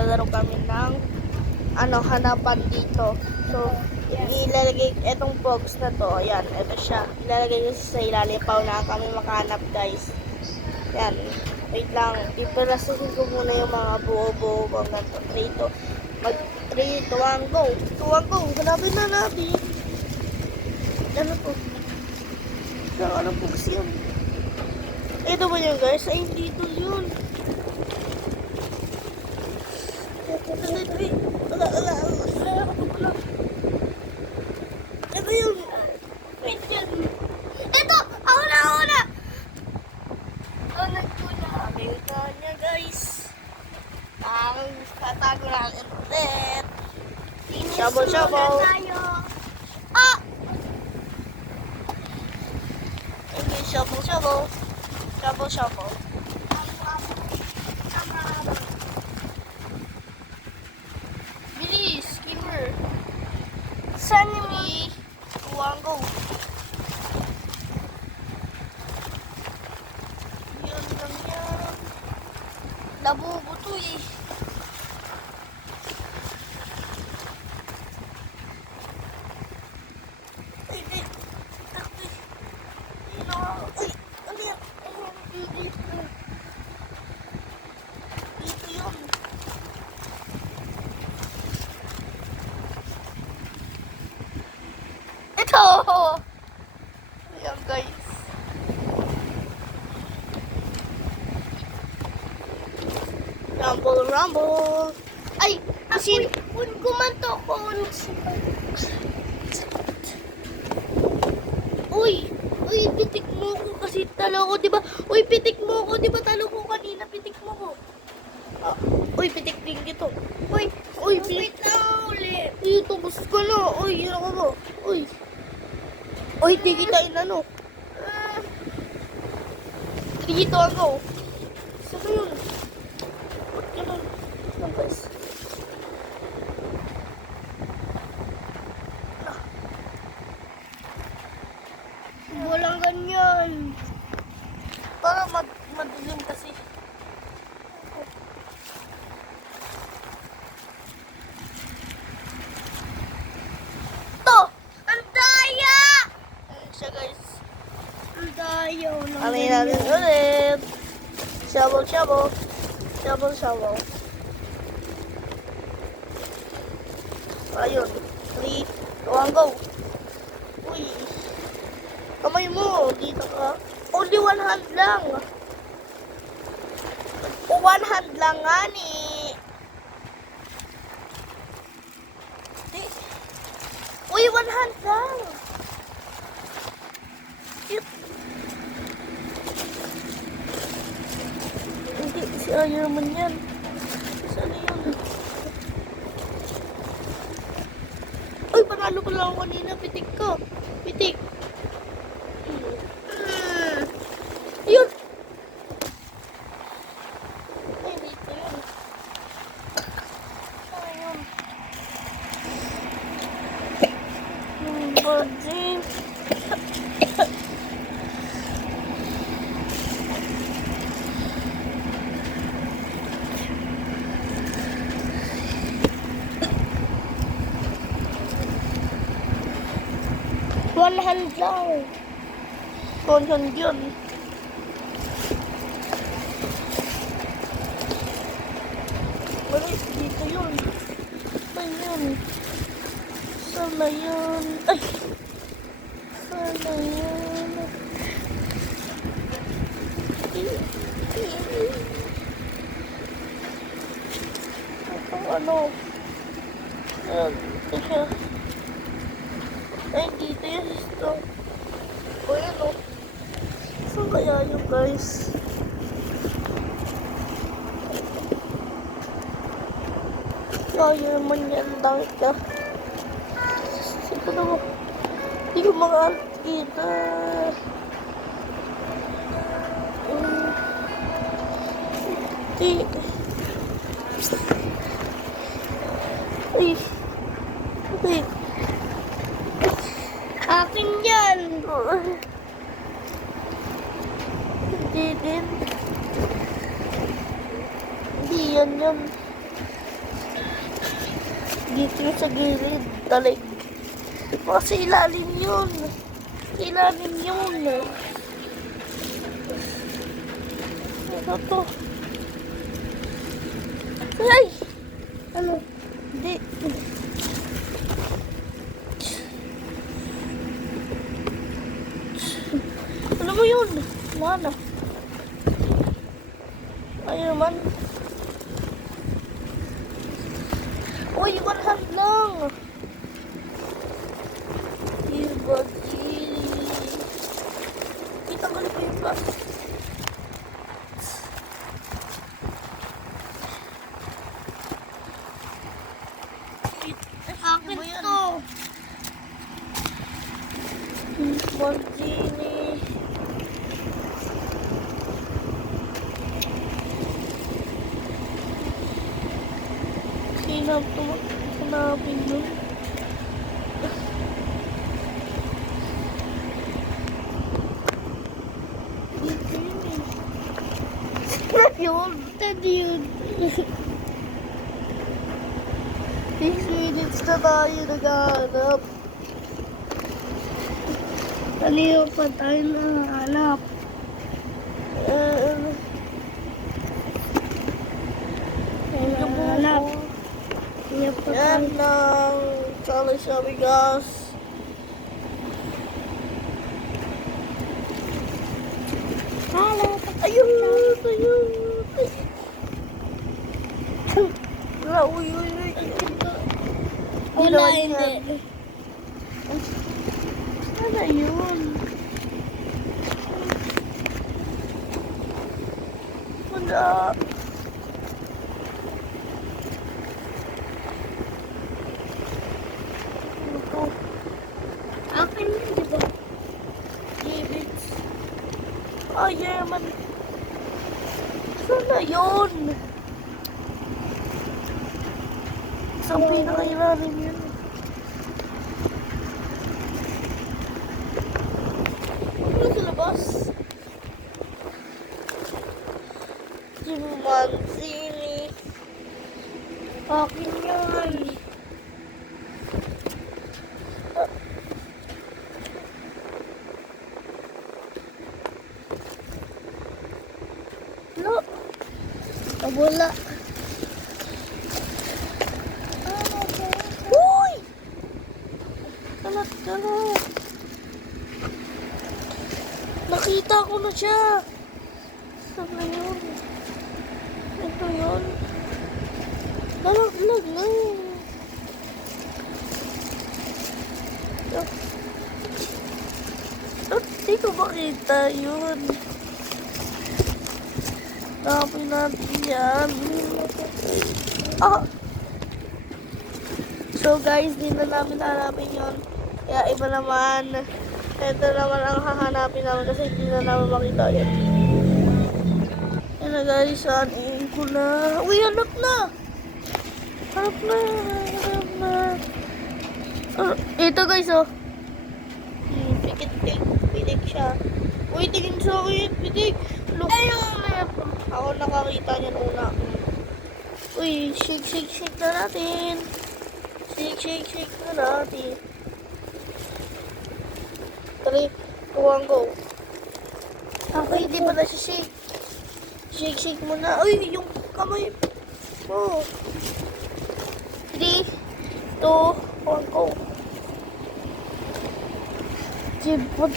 maglalaro kami ng hanapan dito. So, ilalagay etong box na to. Ayan, ito siya. Ilalagay ko sa ilalim pa na kami makahanap, guys. Ayan. Wait lang. Iparasahin ko muna yung mga buo-buo ko na to. 3, 2, 1, go! 2, 1, go! Hanapin na natin. Ano to? Ano po kasi yun? Ito ba yun, guys? Ay, dito yun. Wala. Ito yun. Wait yun. Ito! Ako na! Ito niya, guys. Ang tatago natin ulit. Shabow. Ah! Okay, shabow. Bilis, skimmer. Sunny. Go. Yan lang yan. Labubo to eh. Ito! Ayan, guys. Rumble. Ay! Kasi kumanto ko. Uy, pitik mo ko kasi talo ko, diba? Uy, pitik mo ko, diba? Talo ko kanina, pitik mo ko. Pitik din ito. Pitik na ulit. Tubos ko na. Yun ako mo. Di kita inano. Dito ako. Saan yun? Ba't ganun? Guys. Walang ganyan. Para madilim kasi. Alin natin ulit. Shovel. Ayun. 3, 2, 1, go. Uy. Kamay mo. Dito ka. Only one hand lang. One hand lang nga ni. Uy, one hand lang. Hindi, si Ironman yan. Saan yun? Uy, panalo ko lang ako kanina. Pitik ko. Pitik. Yun. Ay, dito yun. Saan yun? Body. One hand lang. One hand yun. Wala, dito yun. Saan yun? Sana yun? Ay! Sana yun? Ano? Ito siya. Ay, dito yun ito. Ayan o. Saan kaya yun, guys? Kaya naman yan. Dangit ka. Siguro. Hindi ko makakita. Hindi. Ay. Ay. Akin yan. Hindi din. Hindi yan yan. Dito yung sa gilid. Talig. Baka sa ilalim yun. Sa ilalim yun. Ano to? Ay! Ano? Hindi. Ano mo yun? Mana? Ayun man. Uy, 1 hand lang. Iba, kita ka na pa yung ba? Akin to. Martini. Hinap ko hanapin nun. Dito yun eh. Yun. Tadi yun. 6 minutes na tayo naghahanap. Kanina pa tayo nahanap. Nahanap. Kanina pa Yan tayo. lang. Challenge namin, guys. Hanap. Ayun! Ayun! Wala, uy, uy, uy. Wala, naman hindi. yan. Ano yun? Wala. Ano to? Akin yun, di ba? Gibbets. Ah, German. Saan na yun? Isang pinakailalim yun. Ano sa labas? Mancini. Akin yun. No. Wala. Uy! Kalat. Nakita ko na siya. Saan na yun? Ito yun. Nalaglag na yun. Hindi ko makita yun. Tapos natin yan. Ah! So guys, di na namin hanapin yun. Kaya iba naman. Ito naman ang hahanapin namin kasi hindi na namin makita yun. Yan na guys, saan ko na. Uy, hanap na! Hanap na. Ito guys, oh. Pitik siya. Uy, tingin sa akin. Pitik. Look. Ayun! Ako nakakita niya una. Uy, shake na natin. Shake na natin. 3, 2, 1, go. Okay, di pa na siya shake. Shake mo na. Uy, yung kamay mo. 3, 2, 1, go. Jibot.